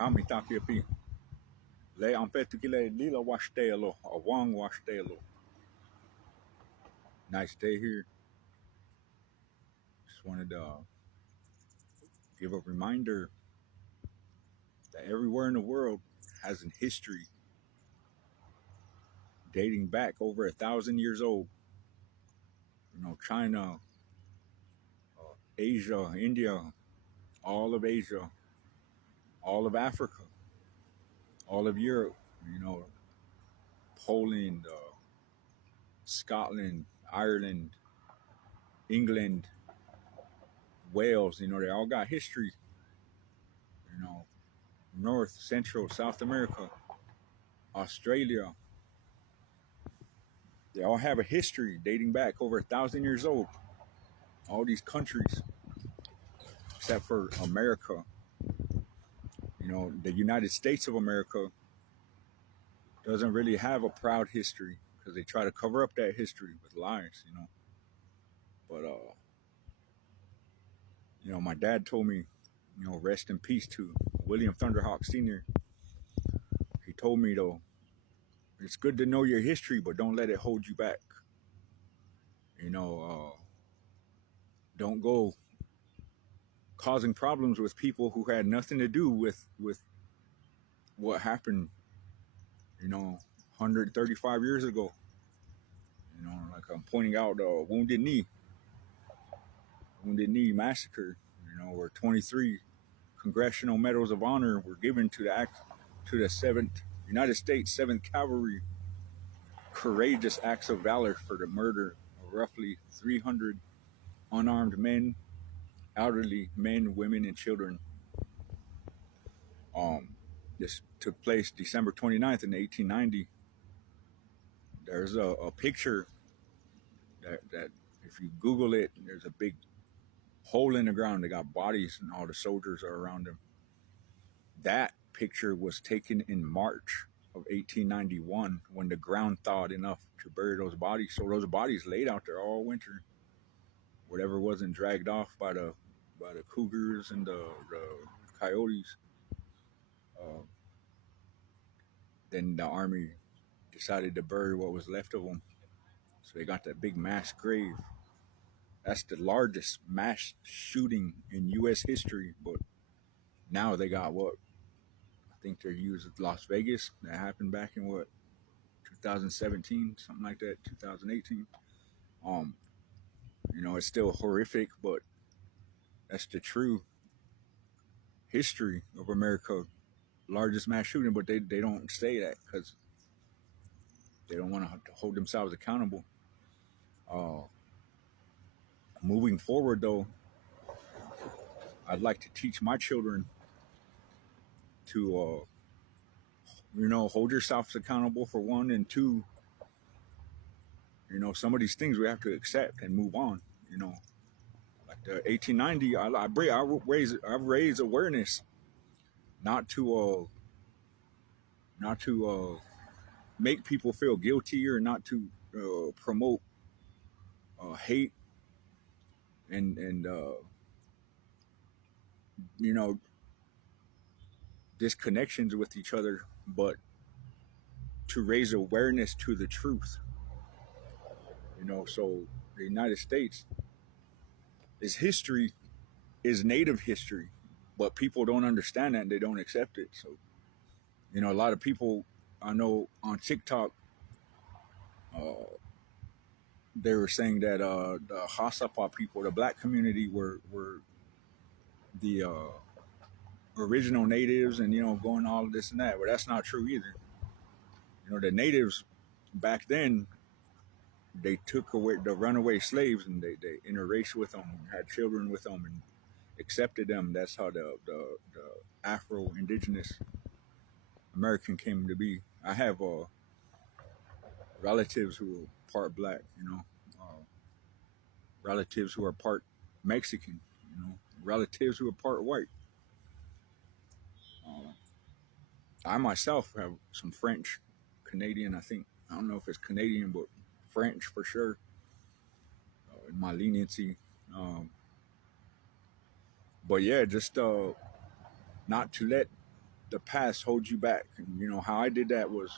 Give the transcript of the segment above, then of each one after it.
Hami takiapi. Le ampetukile lila washtelo, a wang washtelo. Nice day here. Just wanted to give a reminder that everywhere in the world has an history dating back over 1,000 years old. China, Asia, India, all of Asia, all of Africa, all of Europe, Poland, Scotland, Ireland, England, Wales, they all got history. North, Central, South America, Australia, they all have a history dating back over 1,000 years old. All these countries, except for America, the United States of America doesn't really have a proud history because they try to cover up that history with lies, But, my dad told me, rest in peace to William Thunderhawk Sr. He told me, though, it's good to know your history, but don't let it hold you back. Don't go causing problems with people who had nothing to do with what happened, 135 years ago. Like I'm pointing out the Wounded Knee massacre, where 23 Congressional Medals of Honor were given to the 7th United States 7th Cavalry. Courageous acts of valor for the murder of roughly 300 unarmed men, elderly men, women, and children. This took place December 29th in 1890. There's a picture that if you Google it, there's a big hole in the ground. They got bodies and all the soldiers are around them. That picture was taken in March of 1891 when the ground thawed enough to bury those bodies. So those bodies laid out there all winter. Whatever wasn't dragged off by the cougars and the coyotes. Then the army decided to bury what was left of them. So they got that big mass grave. That's the largest mass shooting in U.S. history. But now they got what? I think they're using Las Vegas. That happened back in 2017, something like that, 2018. It's still horrific, but that's the true history of America. Largest mass shooting, but they don't say that because they don't want to hold themselves accountable. Moving forward, though, I'd like to teach my children to, hold yourselves accountable for one, and two, some of these things we have to accept and move on. Like the 1890, I've raised awareness, not to make people feel guilty or not to promote hate and disconnections with each other, but to raise awareness to the truth. So the United States, its history is Native history, but people don't understand that and they don't accept it. So, a lot of people I know on TikTok, they were saying that the Hasapa people, the black community, were the original natives, and going all of this and that. But that's not true either. The natives back then, they took away the runaway slaves and they interraced with them, had children with them, and accepted them. That's how the Afro-Indigenous American came to be. I have relatives who are part black, relatives who are part Mexican, relatives who are part white. I myself have some French, Canadian, I think. I don't know if it's Canadian, but French for sure. In my leniency. But yeah, just not to let the past hold you back. And you know how I did that was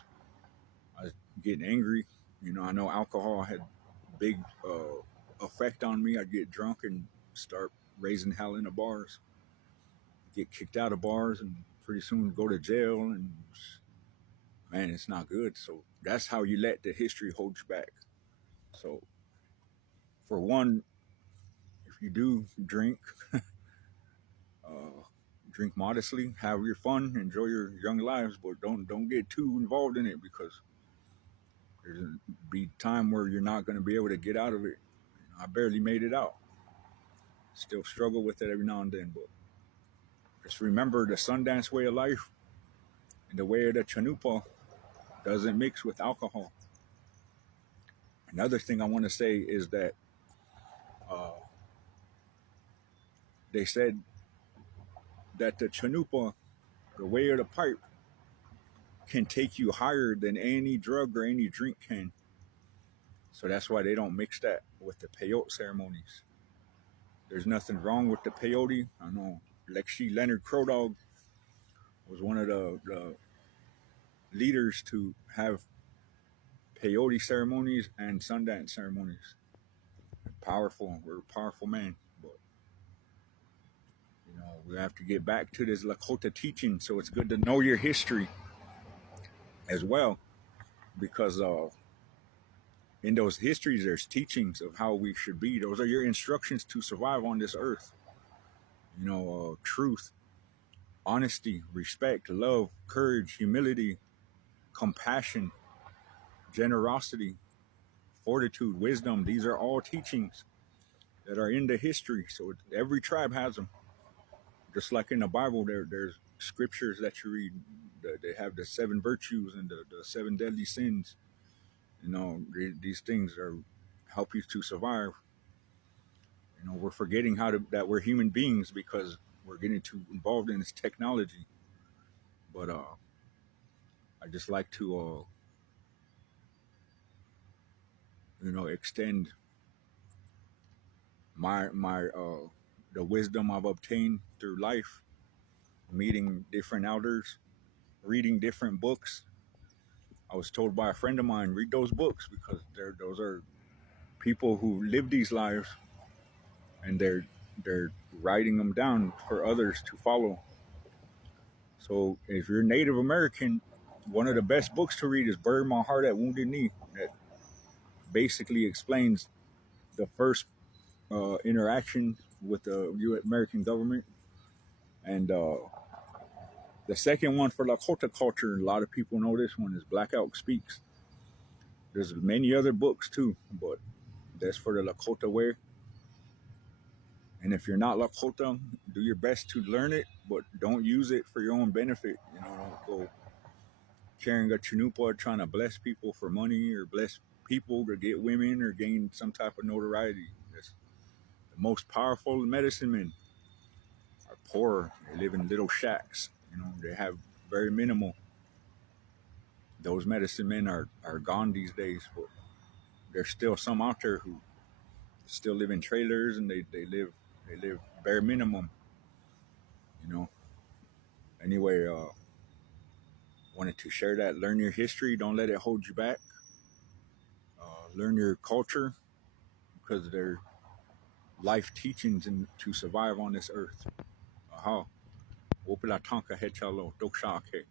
I was getting angry. You know, I know alcohol had big effect on me. I'd get drunk and start raising hell in the bars, get kicked out of bars, and pretty soon go to jail. And man, it's not good. So that's how you let the history hold you back. So for one, if you do drink, uh, drink modestly, have your fun, enjoy your young lives, but don't get too involved in it because there's a be time where you're not going to be able to get out of it. I barely made it out. Still struggle with it every now and then, but just remember the Sundance way of life and the way of the Chanupa doesn't mix with alcohol. Another thing I want to say is that uh, they said that the Chanupa, the way of the pipe, can take you higher than any drug or any drink can. So that's why they don't mix that with the peyote ceremonies. There's nothing wrong with the peyote. I know Lexi Leonard Crowdog was one of the leaders to have peyote ceremonies and Sundance ceremonies. Powerful. We're a powerful man. But, you know, we have to get back to this Lakota teaching. So it's good to know your history as well. Because in those histories, there's teachings of how we should be. Those are your instructions to survive on this earth. You know, truth, honesty, respect, love, courage, humility, compassion, generosity, fortitude, wisdom. These are all teachings that are in the history. So every tribe has them. Just like in the Bible, there's scriptures that you read. They have the seven virtues and the seven deadly sins. You know, these things are help you to survive. You know, we're forgetting that we're human beings because we're getting too involved in this technology. But I just like to extend my the wisdom I've obtained through life, meeting different elders, reading different books. I was told by a friend of mine, read those books because those are people who live these lives, and they're writing them down for others to follow. So if you're Native American, one of the best books to read is "Bury My Heart at Wounded Knee." That basically explains the first interaction with the U.S. American government, and the second one for Lakota culture. A lot of people know this one is Black Elk Speaks. There's many other books too, but that's for the Lakota way. And if you're not Lakota, do your best to learn it, but don't use it for your own benefit. You know, don't go carrying a chanupa trying to bless people for money or bless people to get women or gain some type of notoriety. That's the most powerful medicine men are poor. They live in little shacks. You know, they have very minimal. Those medicine men are gone these days, but there's still some out there who still live in trailers and they live bare minimum. You know. Anyway, wanted to share that. Learn your history. Don't let it hold you back. Learn your culture because they're life teachings and to survive on this earth. Aha. Wopila tonka hechalo dokshake.